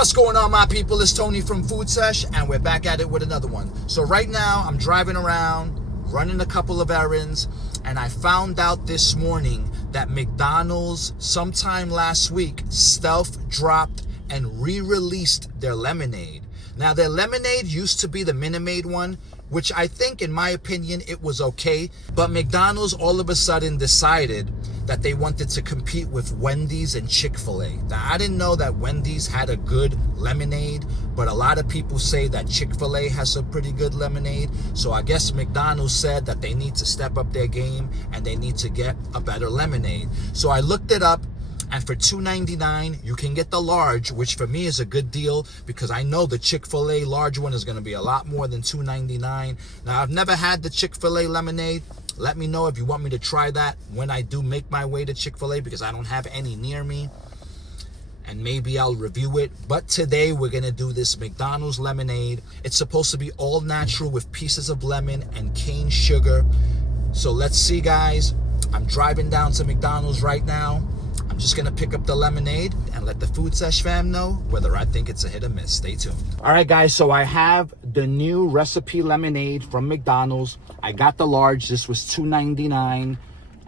What's going on, my people? It's Tony from Food Sesh, and we're back at it with another one. So right now, I'm driving around, running a couple of errands, and I found out this morning that McDonald's, sometime last week, stealth dropped and re-released their lemonade. Now, their lemonade used to be the Minute Maid one, which I think, in my opinion, it was okay. But McDonald's all of a sudden decided that they wanted to compete with Wendy's and Chick-fil-A. Now, I didn't know that Wendy's had a good lemonade, but a lot of people say that Chick-fil-A has a pretty good lemonade. So I guess McDonald's said that they need to step up their game and they need to get a better lemonade. So I looked it up. And for $2.99, you can get the large, which for me is a good deal because I know the Chick-fil-A large one is going to be a lot more than $2.99. Now, I've never had the Chick-fil-A lemonade. Let me know if you want me to try that when I do make my way to Chick-fil-A because I don't have any near me. And maybe I'll review it. But today, we're going to do this McDonald's lemonade. It's supposed to be all natural with pieces of lemon and cane sugar. So let's see, guys. I'm driving down to McDonald's right now. I'm just going to pick up the lemonade and let the Food Sesh fam know whether I think it's a hit or miss. Stay tuned. All right, guys, so I have the new recipe lemonade from McDonald's. I got the large. This was $2.99,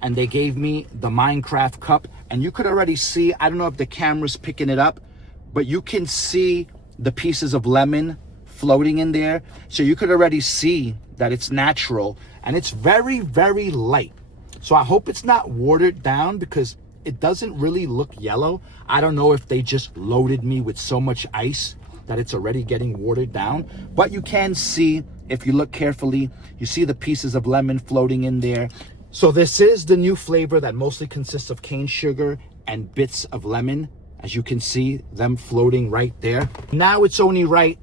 and they gave me the Minecraft cup. And you could already see, I don't know if the camera's picking it up, but you can see the pieces of lemon floating in there. So you could already see that it's natural, and it's very, very light. So I hope it's not watered down because it doesn't really look yellow. I don't know if they just loaded me with so much ice that it's already getting watered down. But you can see, if you look carefully, you see the pieces of lemon floating in there. So this is the new flavor that mostly consists of cane sugar and bits of lemon. As you can see, them floating right there. Now it's only right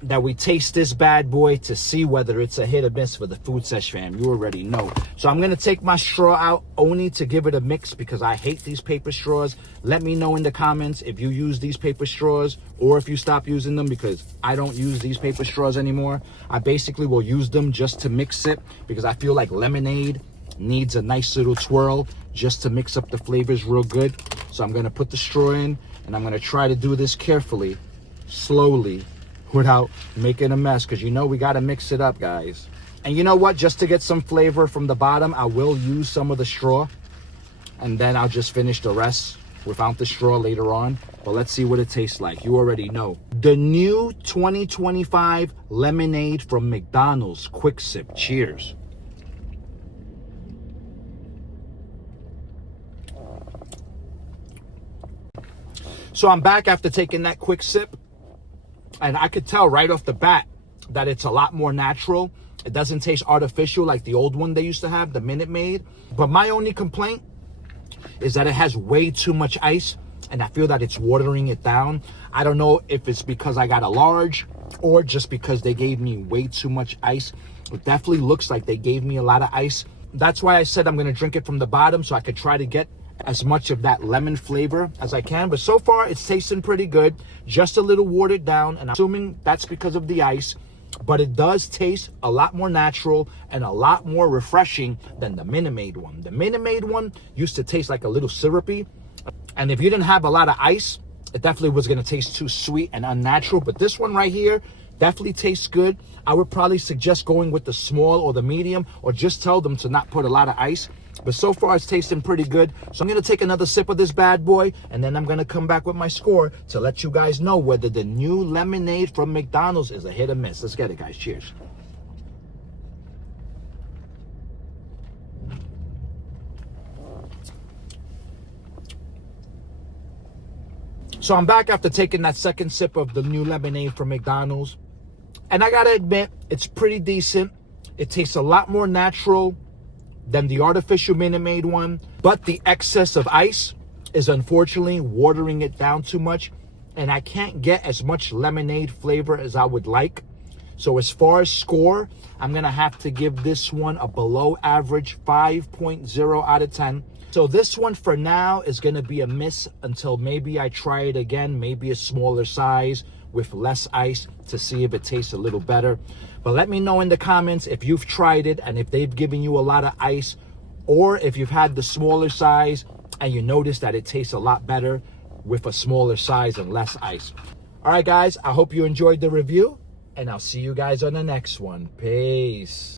that we taste this bad boy to see whether it's a hit or miss for the Food Sesh fam. You already know. So I'm going to take my straw out only to give it a mix because I hate these paper straws. Let me know in the comments if you use these paper straws or if you stop using them because I don't use these paper straws anymore. I basically will use them just to mix it because I feel like lemonade needs a nice little twirl just to mix up the flavors real good. So I'm going to put the straw in and I'm going to try to do this carefully, slowly, without making a mess, because you know we got to mix it up, guys. And you know what, just to get some flavor from the bottom, I will use some of the straw and then I'll just finish the rest without the straw later on. But let's see what it tastes like. You already know the new 2025 lemonade from McDonald's. Quick sip. Cheers. So I'm back after taking that quick sip. And I could tell right off the bat that it's a lot more natural. It doesn't taste artificial like the old one they used to have, the Minute Maid. But my only complaint is that it has way too much ice, and I feel that it's watering it down. I don't know if it's because I got a large or just because they gave me way too much ice. It definitely looks like they gave me a lot of ice. That's why I said I'm going to drink it from the bottom so I could try to get as much of that lemon flavor as I can. But so far it's tasting pretty good, just a little watered down, and I'm assuming that's because of the ice. But it does taste a lot more natural and a lot more refreshing than the Minute Maid one. The Minute Maid one used to taste like a little syrupy, and if you didn't have a lot of ice, it definitely was going to taste too sweet and unnatural. But this one right here definitely tastes good. I would probably suggest going with the small or the medium, or just tell them to not put a lot of ice. But so far, it's tasting pretty good. So I'm going to take another sip of this bad boy, and then I'm going to come back with my score to let you guys know whether the new lemonade from McDonald's is a hit or miss. Let's get it, guys. Cheers. So I'm back after taking that second sip of the new lemonade from McDonald's. And I got to admit, it's pretty decent. It tastes a lot more natural than the artificial Minute Maid one, but the excess of ice is unfortunately watering it down too much, and I can't get as much lemonade flavor as I would like. So as far as score, I'm gonna have to give this one a below average 5.0 out of 10. So this one for now is gonna be a miss until maybe I try it again, maybe a smaller size with less ice to see if it tastes a little better. But let me know in the comments if you've tried it and if they've given you a lot of ice, or if you've had the smaller size and you notice that it tastes a lot better with a smaller size and less ice. All right, guys, I hope you enjoyed the review, and I'll see you guys on the next one. Peace.